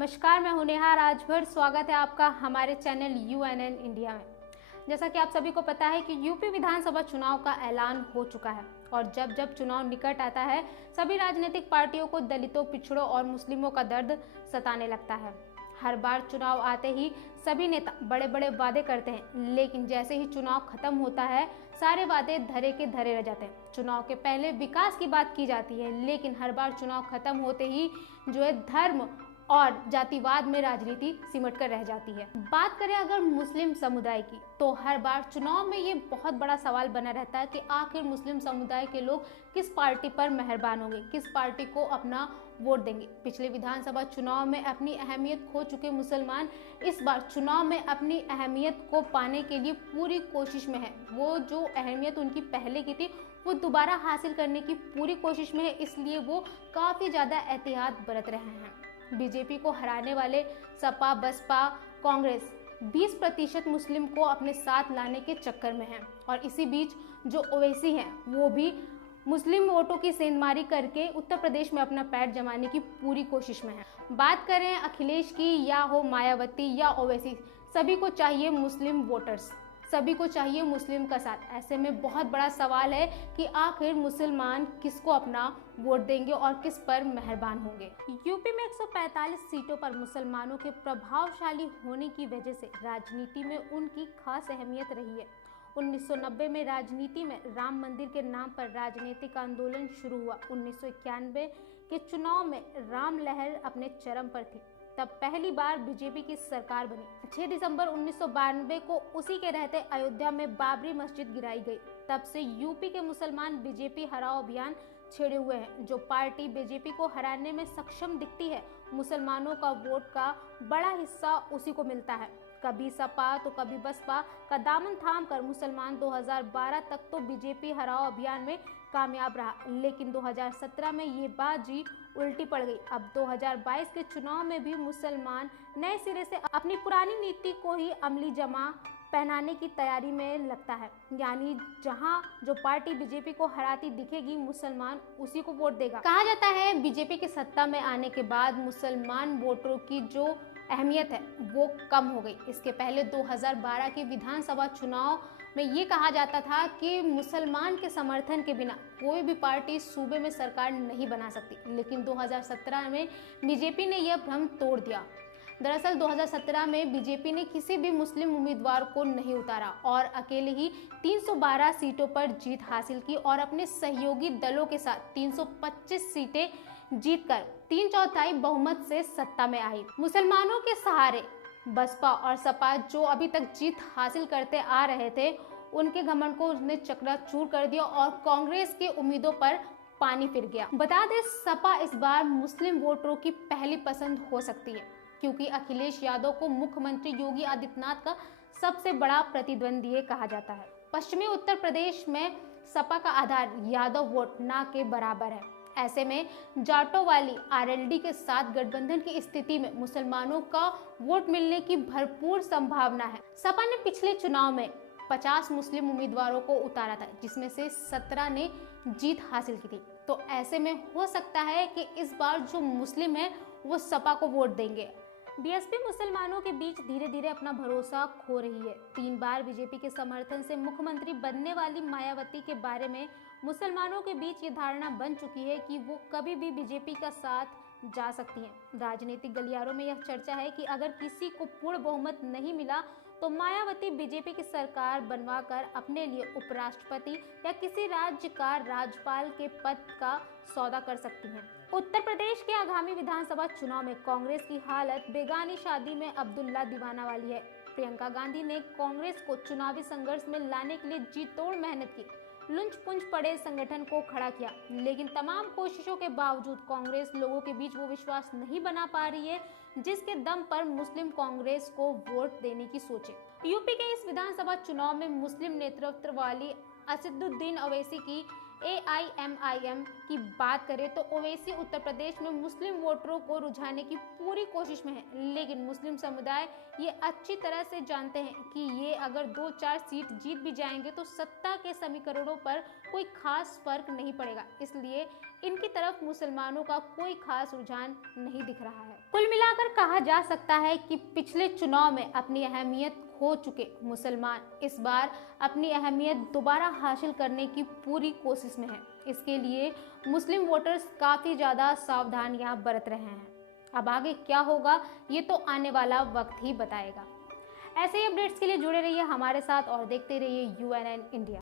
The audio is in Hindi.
नमस्कार, मैं हूं नेहा राजभर। स्वागत है आपका हमारे चैनल UNN इंडिया में। जैसा कि आप सभी को पता है कि यूपी विधानसभा चुनाव का ऐलान हो चुका है और जब जब चुनाव निकट आता है सभी राजनीतिक पार्टियों को दलितों, पिछड़ों और मुस्लिमों का दर्द सताने लगता है। हर बार चुनाव आते ही सभी नेता बड़े बड़े वादे करते हैं, लेकिन जैसे ही चुनाव खत्म होता है सारे वादे धरे के धरे रह जाते हैं। चुनाव के पहले विकास की बात की जाती है, लेकिन हर बार चुनाव खत्म होते ही जो है धर्म और जातिवाद में राजनीति सिमट कर रह जाती है। बात करें अगर मुस्लिम समुदाय की, तो हर बार चुनाव में ये बहुत बड़ा सवाल बना रहता है कि आखिर मुस्लिम समुदाय के लोग किस पार्टी पर मेहरबान होंगे, किस पार्टी को अपना वोट देंगे। पिछले विधानसभा चुनाव में अपनी अहमियत खो चुके मुसलमान इस बार चुनाव में अपनी अहमियत को पाने के लिए पूरी कोशिश में है। वो जो अहमियत उनकी पहले की थी वो दोबारा हासिल करने की पूरी कोशिश में है, इसलिए वो काफी ज्यादा एहतियात बरत रहे हैं। बीजेपी को हराने वाले सपा, बसपा, कांग्रेस 20% मुस्लिम को अपने साथ लाने के चक्कर में है और इसी बीच जो ओवैसी हैं वो भी मुस्लिम वोटों की सेंधमारी करके उत्तर प्रदेश में अपना पैर जमाने की पूरी कोशिश में है। बात करें अखिलेश की या हो मायावती या ओवैसी, सभी को चाहिए मुस्लिम वोटर्स, सभी को चाहिए मुस्लिम का साथ। ऐसे में बहुत बड़ा सवाल है कि आखिर मुसलमान किसको अपना वोट देंगे और किस पर मेहरबान होंगे। यूपी में 145 सीटों पर मुसलमानों के प्रभावशाली होने की वजह से राजनीति में उनकी खास अहमियत रही है। 1990 में राजनीति में राम मंदिर के नाम पर राजनीतिक आंदोलन शुरू हुआ। 1991 के चुनाव में राम लहर अपने चरम पर थी, तब पहली बार बीजेपी की सरकार बनी। 6 दिसंबर 1992 को उसी के रहते अयोध्या में बाबरी मस्जिद गिराई गई। तब से यूपी के मुसलमान बीजेपी हराओ अभियान छेड़े हुए हैं। जो पार्टी बीजेपी को हराने में सक्षम दिखती है, मुसलमानों का वोट का बड़ा हिस्सा उसी को मिलता है। कभी सपा तो कभी बसपा का दामन थाम कर मुसलमान 2012 तक तो बीजेपी हराओ अभियान में कामयाब रहा, लेकिन 2017 में ये बाजी उल्टी पड़ गई। अब 2022 के चुनाव में भी मुसलमान नए सिरे से अपनी पुरानी नीति को ही अमली जमा पहनाने की तैयारी में लगता है। यानी जहां जो पार्टी बीजेपी को हराती दिखेगी, मुसलमान उसी को वोट देगा। कहा जाता है बीजेपी के सत्ता में आने के बाद मुसलमान वोटरों की जो अहमियत है वो कम हो गई। इसके पहले 2012 के विधानसभा चुनाव में ये कहा जाता था कि मुसलमान के समर्थन के बिना कोई भी पार्टी सूबे में सरकार नहीं बना सकती, लेकिन 2017 में बीजेपी ने यह भ्रम तोड़ दिया। दरअसल 2017 में बीजेपी ने किसी भी मुस्लिम उम्मीदवार को नहीं उतारा और अकेले ही 312 सीटों पर जीत हासिल की और अपने सहयोगी दलों के साथ 325 सीटें जीतकर 3/4 बहुमत से सत्ता में आई। मुसलमानों के सहारे बसपा और सपा जो अभी तक जीत हासिल करते आ रहे थे, उनके घमंड को उसने चकनाचूर कर दिया और कांग्रेस की उम्मीदों पर पानी फिर गया। बता दें, सपा इस बार मुस्लिम वोटरों की पहली पसंद हो सकती है, क्योंकि अखिलेश यादव को मुख्यमंत्री योगी आदित्यनाथ का सबसे बड़ा प्रतिद्वंदी कहा जाता है। पश्चिमी उत्तर प्रदेश में सपा का आधार यादव वोट ना के बराबर है। ऐसे में जाटों वाली आरएलडी के साथ गठबंधन की स्थिति में मुसलमानों का वोट मिलने की भरपूर संभावना है। सपा ने पिछले चुनाव में 50 मुस्लिम उम्मीदवारों को उतारा था, जिसमें से 17 ने जीत हासिल की थी। तो ऐसे में हो सकता है कि इस बार जो मुस्लिम है वो सपा को वोट देंगे। बीएसपी मुसलमानों के बीच धीरे धीरे अपना भरोसा खो रही है। 3 बार बीजेपी के समर्थन से मुख्यमंत्री बनने वाली मायावती के बारे में मुसलमानों के बीच ये धारणा बन चुकी है कि वो कभी भी बीजेपी का साथ जा सकती हैं। राजनीतिक गलियारों में यह चर्चा है कि अगर किसी को पूर्ण बहुमत नहीं मिला तो मायावती बीजेपी की सरकार बनवाकर अपने लिए उपराष्ट्रपति या किसी राज्य का राज्यपाल के पद का सौदा कर सकती हैं। उत्तर प्रदेश के आगामी विधानसभा चुनाव में कांग्रेस की हालत बेगानी शादी में अब्दुल्ला दीवाना वाली है। प्रियंका गांधी ने कांग्रेस को चुनावी संघर्ष में लाने के लिए जी तोड़ मेहनत की, लुंच पुंज पड़े संगठन को खड़ा किया, लेकिन तमाम कोशिशों के बावजूद कांग्रेस लोगों के बीच वो विश्वास नहीं बना पा रही है जिसके दम पर मुस्लिम कांग्रेस को वोट देने की सोचे। यूपी के इस विधानसभा चुनाव में मुस्लिम नेतृत्व वाली असदुद्दीन ओवैसी की AIMIM की बात करें तो ओवैसी उत्तर प्रदेश में मुस्लिम वोटरों को रुझाने की पूरी कोशिश में है, लेकिन मुस्लिम समुदाय ये अच्छी तरह से जानते हैं कि ये अगर 2-4 सीट जीत भी जाएंगे तो सत्ता के समीकरणों पर कोई खास फर्क नहीं पड़ेगा, इसलिए इनकी तरफ मुसलमानों का कोई खास रुझान नहीं दिख रहा है। कुल मिलाकर कहा जा सकता है कि पिछले चुनाव में अपनी अहमियत खो चुके मुसलमान इस बार अपनी अहमियत दोबारा हासिल करने की पूरी कोशिश में है। इसके लिए मुस्लिम वोटर्स काफ़ी ज़्यादा सावधानियां बरत रहे हैं। अब आगे क्या होगा ये तो आने वाला वक्त ही बताएगा। ऐसे ही अपडेट्स के लिए जुड़े रहिए हमारे साथ और देखते रहिए UNN इंडिया।